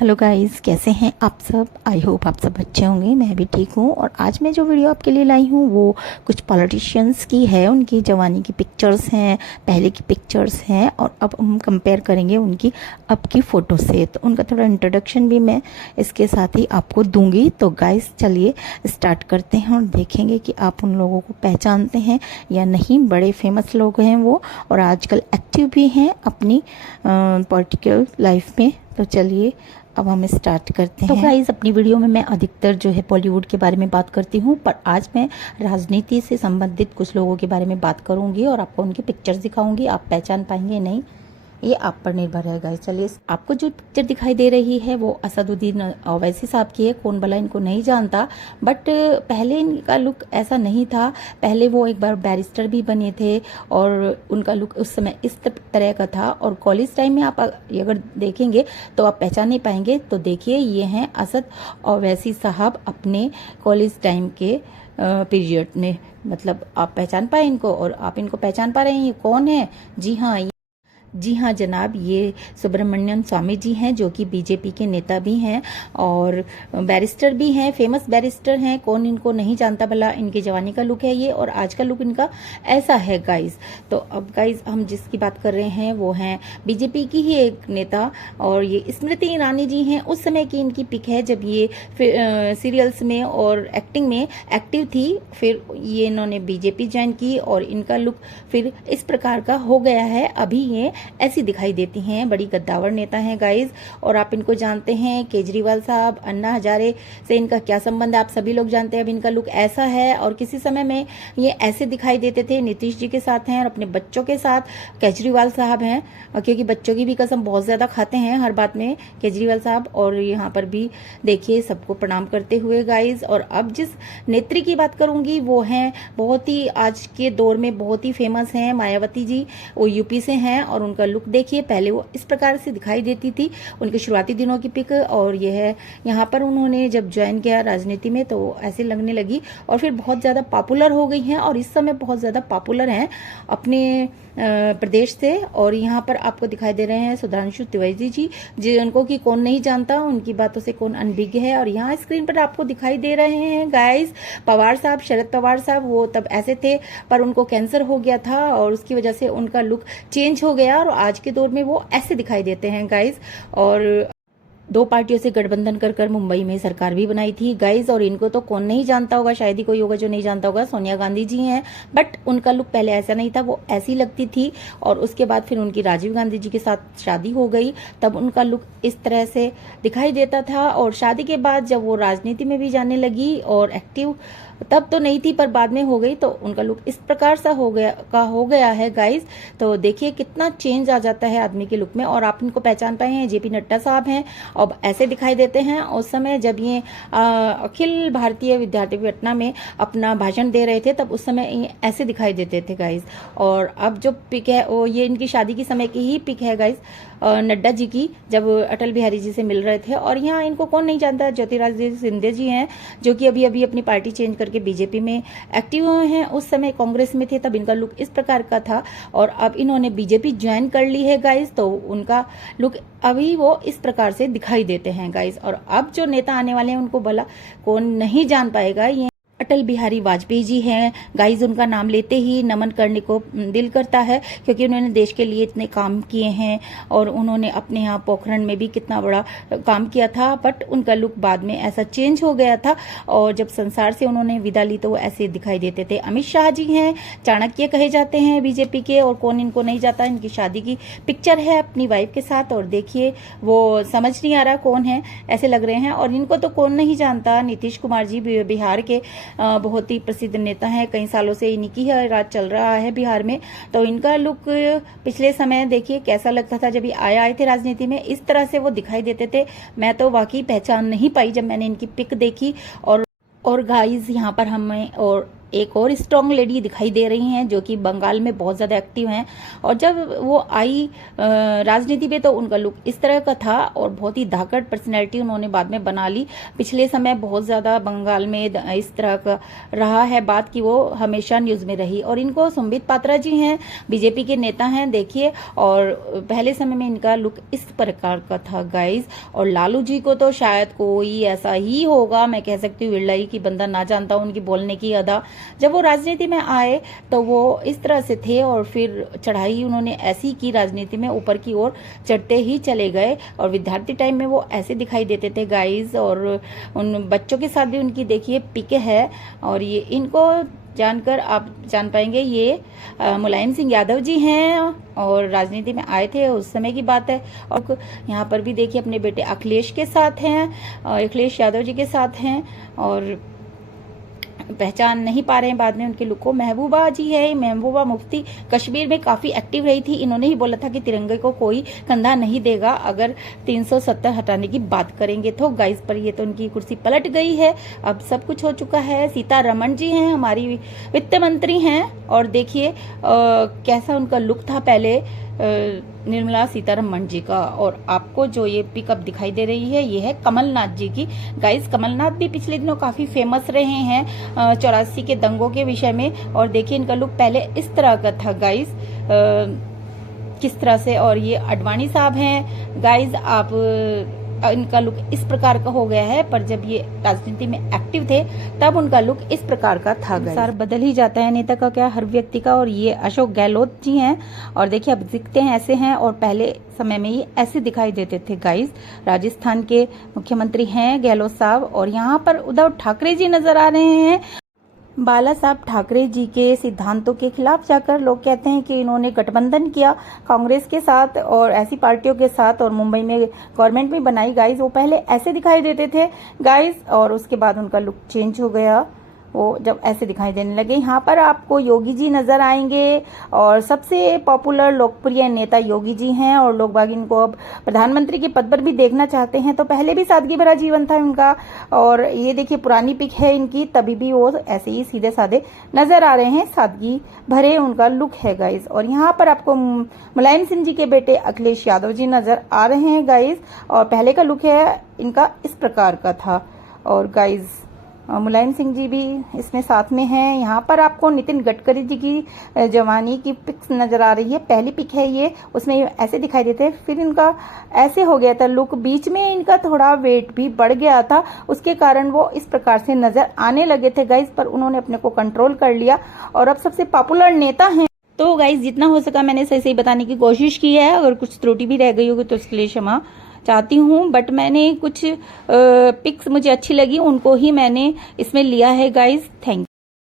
Hello guys, कैसे हैं आप सब। आई होप आप सब अच्छे होंगे। मैं भी ठीक हूँ। और आज मैं जो वीडियो आपके लिए लाई हूँ वो कुछ पॉलिटिशियंस की है। उनकी जवानी की पिक्चर्स हैं, पहले की पिक्चर्स हैं, और अब हम कंपेयर करेंगे उनकी अब की फ़ोटो से। तो उनका थोड़ा इंट्रोडक्शन भी मैं इसके साथ ही आपको दूंगी। तो गाइस चलिए स्टार्ट करते हैं और देखेंगे कि आप उन लोगों को पहचानते हैं या नहीं। बड़े फेमस लोग हैं वो, और आजकल एक्टिव भी हैं अपनी पॉलिटिकल लाइफ में। तो चलिए अब हम स्टार्ट करते हैं। तो गाइस, अपनी वीडियो में मैं अधिकतर जो है बॉलीवुड के बारे में बात करती हूँ, पर आज मैं राजनीति से संबंधित कुछ लोगों के बारे में बात करूंगी और आपको उनकी पिक्चर्स दिखाऊंगी। आप पहचान पाएंगे नहीं, ये आप पर निर्भर है गाइस। चलिए, आपको जो पिक्चर दिखाई दे रही है वो असदुद्दीन ओवैसी साहब की है। कौन भला इनको नहीं जानता, बट पहले इनका लुक ऐसा नहीं था। पहले वो एक बार बैरिस्टर भी बने थे और उनका लुक उस समय इस तरह का था। और कॉलेज टाइम में आप अगर देखेंगे तो आप पहचान नहीं पाएंगे। तो देखिए, ये हैं असद ओवैसी साहब अपने कॉलेज टाइम के पीरियड में। मतलब आप पहचान पाए इनको, और आप इनको पहचान पा रहे हैं ये कौन है। जी हाँ जनाब, ये सुब्रमण्यम स्वामी जी हैं, जो कि बीजेपी के नेता भी हैं और बैरिस्टर भी हैं, फेमस बैरिस्टर हैं। कौन इनको नहीं जानता भला। इनकी जवानी का लुक है ये, और आज का लुक इनका ऐसा है गाइस। तो अब गाइस, हम जिसकी बात कर रहे हैं वो हैं बीजेपी की ही एक नेता, और ये स्मृति ईरानी जी हैं। उस समय की इनकी पिक है जब ये सीरियल्स में और एक्टिंग में एक्टिव थी। फिर ये इन्होंने बीजेपी ज्वाइन की और इनका लुक फिर इस प्रकार का हो गया है। अभी ये ऐसी दिखाई देती हैं। बड़ी गद्दावर नेता हैं गाइस। और आप इनको जानते हैं, केजरीवाल साहब, अन्ना हजारे से इनका क्या संबंध है आप सभी लोग जानते हैं। अब इनका लुक ऐसा है, और किसी समय में ये ऐसे दिखाई देते थे। नीतीश जी के साथ हैं और अपने बच्चों के साथ केजरीवाल साहब हैं, क्योंकि बच्चों की भी कसम बहुत ज्यादा खाते हैं हर बात में केजरीवाल साहब। और यहाँ पर भी देखिए सबको प्रणाम करते हुए गाइस। और अब जिस नेत्री की बात करूंगी वो हैं बहुत ही आज के दौर में बहुत ही फेमस हैं, मायावती जी। वो यूपी से हैं और उनका लुक देखिए। पहले वो इस प्रकार से दिखाई देती थी, उनके शुरुआती दिनों की पिक। और यह है यहाँ पर उन्होंने जब ज्वाइन किया राजनीति में तो ऐसे लगने लगी, और फिर बहुत ज्यादा पॉपुलर हो गई हैं, और इस समय बहुत ज्यादा पॉपुलर हैं अपने प्रदेश से। और यहाँ पर आपको दिखाई दे रहे हैं सुधांशु तिवारी जी, जिनको कि कौन नहीं जानता, उनकी बातों से कौन अनभिज्ञ है। और यहाँ स्क्रीन पर आपको दिखाई दे रहे हैं गाइस पवार साहब, शरद पवार साहब। वो तब ऐसे थे, पर उनको कैंसर हो गया था और उसकी वजह से उनका लुक चेंज हो गया, और आज के दौर में वो ऐसे दिखाई देते हैं गाइस। और दो पार्टियों से गठबंधन कर मुंबई में सरकार भी बनाई थी गाइस। और इनको तो कौन नहीं जानता होगा, शायद ही कोई होगा जो नहीं जानता होगा। सोनिया गांधी जी हैं, बट उनका लुक पहले ऐसा नहीं था, वो ऐसी लगती थी। और उसके बाद फिर उनकी राजीव गांधी जी के साथ शादी हो गई, तब उनका लुक इस तरह से दिखाई देता था। और शादी के बाद जब वो राजनीति में भी जाने लगी और एक्टिव, तब तो नहीं थी पर बाद में हो गई, तो उनका लुक इस प्रकार सा हो गया है गाइस। तो देखिए कितना चेंज आ जाता है आदमी के लुक में। और आप इनको पहचान पाए हैं, जेपी नड्डा साहब हैं, अब ऐसे दिखाई देते हैं। उस समय जब ये अखिल भारतीय विद्यार्थी पटना में अपना भाषण दे रहे थे, तब उस समय ये ऐसे दिखाई देते थे गाइस। और अब जो पिक है वो ये इनकी शादी की समय की ही पिक है गाइस, नड्डा जी की, जब अटल बिहारी जी से मिल रहे थे। और यहाँ इनको कौन नहीं जानता, ज्योतिरादित्य सिंधिया जी हैं, जो कि अभी अभी अपनी पार्टी चेंज करके बीजेपी में एक्टिव हुए हैं। उस समय कांग्रेस में थे, तब इनका लुक इस प्रकार का था, और अब इन्होंने बीजेपी ज्वाइन कर ली है गाइस, तो उनका लुक अभी वो इस प्रकार से दिखाई देते हैं गाइस। और अब जो नेता आने वाले हैं उनको भला कौन नहीं जान पाएगा। ये अटल बिहारी वाजपेयी जी हैं गाइस। उनका नाम लेते ही नमन करने को दिल करता है, क्योंकि उन्होंने देश के लिए इतने काम किए हैं, और उन्होंने अपने यहाँ पोखरण में भी कितना बड़ा काम किया था। बट उनका लुक बाद में ऐसा चेंज हो गया था, और जब संसार से उन्होंने विदा ली तो वो ऐसे दिखाई देते थे। अमित शाह जी हैं, चाणक्य कहे जाते हैं बीजेपी के, और कौन इनको नहीं जाता। इनकी शादी की पिक्चर है अपनी वाइफ के साथ, और देखिए वो समझ नहीं आ रहा कौन है, ऐसे लग रहे हैं। और इनको तो कौन नहीं जानता, नीतीश कुमार जी बिहार के बहुत ही प्रसिद्ध नेता हैं। कई सालों से इन्हीं की ही राज चल रहा है बिहार में। तो इनका लुक पिछले समय देखिए कैसा लगता था जब ये आए थे राजनीति में, इस तरह से वो दिखाई देते थे। मैं तो वाकई पहचान नहीं पाई जब मैंने इनकी पिक देखी। और गाइस यहाँ पर हमें और एक और स्ट्रॉन्ग लेडी दिखाई दे रही हैं जो कि बंगाल में बहुत ज्यादा एक्टिव हैं। और जब वो आई राजनीति में तो उनका लुक इस तरह का था और बहुत ही धाकड़ पर्सनैलिटी उन्होंने बाद में बना ली। पिछले समय बहुत ज्यादा बंगाल में इस तरह का रहा है बात कि वो हमेशा न्यूज में रही। और इनको संबित पात्रा जी हैं, बीजेपी के नेता हैं देखिए, और पहले समय में इनका लुक इस प्रकार का था गाइज। और लालू जी को तो शायद कोई ऐसा ही होगा, मैं कह सकती हूँ विरला ही की बंदा ना जानता उनकी बोलने की अदा। जब वो राजनीति में आए तो वो इस तरह से थे और फिर चढ़ाई उन्होंने ऐसी की राजनीति में, ऊपर की ओर चढ़ते ही चले गए। और विद्यार्थी टाइम में वो ऐसे दिखाई देते थे गाइज। और उन बच्चों के साथ भी उनकी देखिए पिक है। और ये इनको जानकर आप जान पाएंगे ये मुलायम सिंह यादव जी हैं और राजनीति में आए थे उस समय की बात है। और यहाँ पर भी देखिए अपने बेटे अखिलेश के साथ हैं, अखिलेश यादव जी के साथ हैं और पहचान नहीं पा रहे हैं बाद में उनके लुक को। महबूबा जी है, महबूबा मुफ्ती कश्मीर में काफी एक्टिव रही थी। इन्होंने ही बोला था कि तिरंगे को कोई कंधा नहीं देगा अगर 370 हटाने की बात करेंगे तो गाइस। पर ये तो उनकी कुर्सी पलट गई है, अब सब कुछ हो चुका है। सीतारमण जी हैं, हमारी वित्त मंत्री हैं और देखिए कैसा उनका लुक था पहले निर्मला सीतारमण जी का। और आपको जो ये पिकअप दिखाई दे रही है ये है कमलनाथ जी की। गाइस कमलनाथ भी पिछले दिनों काफी फेमस रहे हैं 84 के दंगों के विषय में। और देखिए इनका लुक पहले इस तरह का था गाइस, किस तरह से। और ये अडवाणी साहब हैं गाइस, आप इनका लुक इस प्रकार का हो गया है, पर जब ये राजनीति में एक्टिव थे तब उनका लुक इस प्रकार का था। सार बदल ही जाता है नेता का क्या, हर व्यक्ति का। और ये अशोक गहलोत जी हैं और देखिए अब दिखते हैं ऐसे हैं और पहले समय में ये ऐसे दिखाई देते थे गाइस। राजस्थान के मुख्यमंत्री हैं गहलोत साहब। और यहाँ पर उद्धव ठाकरे जी नजर आ रहे हैं। बाला साहब ठाकरे जी के सिद्धांतों के खिलाफ जाकर लोग कहते हैं कि इन्होंने गठबंधन किया कांग्रेस के साथ और ऐसी पार्टियों के साथ और मुंबई में गवर्नमेंट भी बनाई गाइस। वो पहले ऐसे दिखाई देते थे गाइस और उसके बाद उनका लुक चेंज हो गया, वो जब ऐसे दिखाई देने लगे। यहाँ पर आपको योगी जी नजर आएंगे और सबसे पॉपुलर लोकप्रिय नेता योगी जी हैं और लोग बाग इनको अब प्रधानमंत्री के पद पर भी देखना चाहते हैं। तो पहले भी सादगी भरा जीवन था उनका। और ये देखिए पुरानी पिक है इनकी, तभी भी वो ऐसे ही सीधे साधे नजर आ रहे हैं, सादगी भरे उनका लुक है गाइस। और यहाँ पर आपको मुलायम सिंह जी के बेटे अखिलेश यादव जी नजर आ रहे हैं गाइस। और पहले का लुक है इनका इस प्रकार का था। और गाइस मुलायम सिंह जी भी इसमें साथ में हैं। यहाँ पर आपको नितिन गडकरी जी की जवानी की पिक्स नजर आ रही है। पहली पिक है ये, उसमें ऐसे दिखाई देते हैं, फिर इनका ऐसे हो गया था लुक। बीच में इनका थोड़ा वेट भी बढ़ गया था, उसके कारण वो इस प्रकार से नजर आने लगे थे गाइस। पर उन्होंने अपने को कंट्रोल कर लिया और अब सबसे पॉपुलर नेता हैं। तो गाइस जितना हो सका मैंने सही सही बताने की कोशिश की है। अगर कुछ त्रुटि भी रह गई होगी तो उसके लिए क्षमा चाहती हूँ। बट मैंने कुछ पिक्स मुझे अच्छी लगी, उनको ही मैंने इसमें लिया है गाइस। Thank you.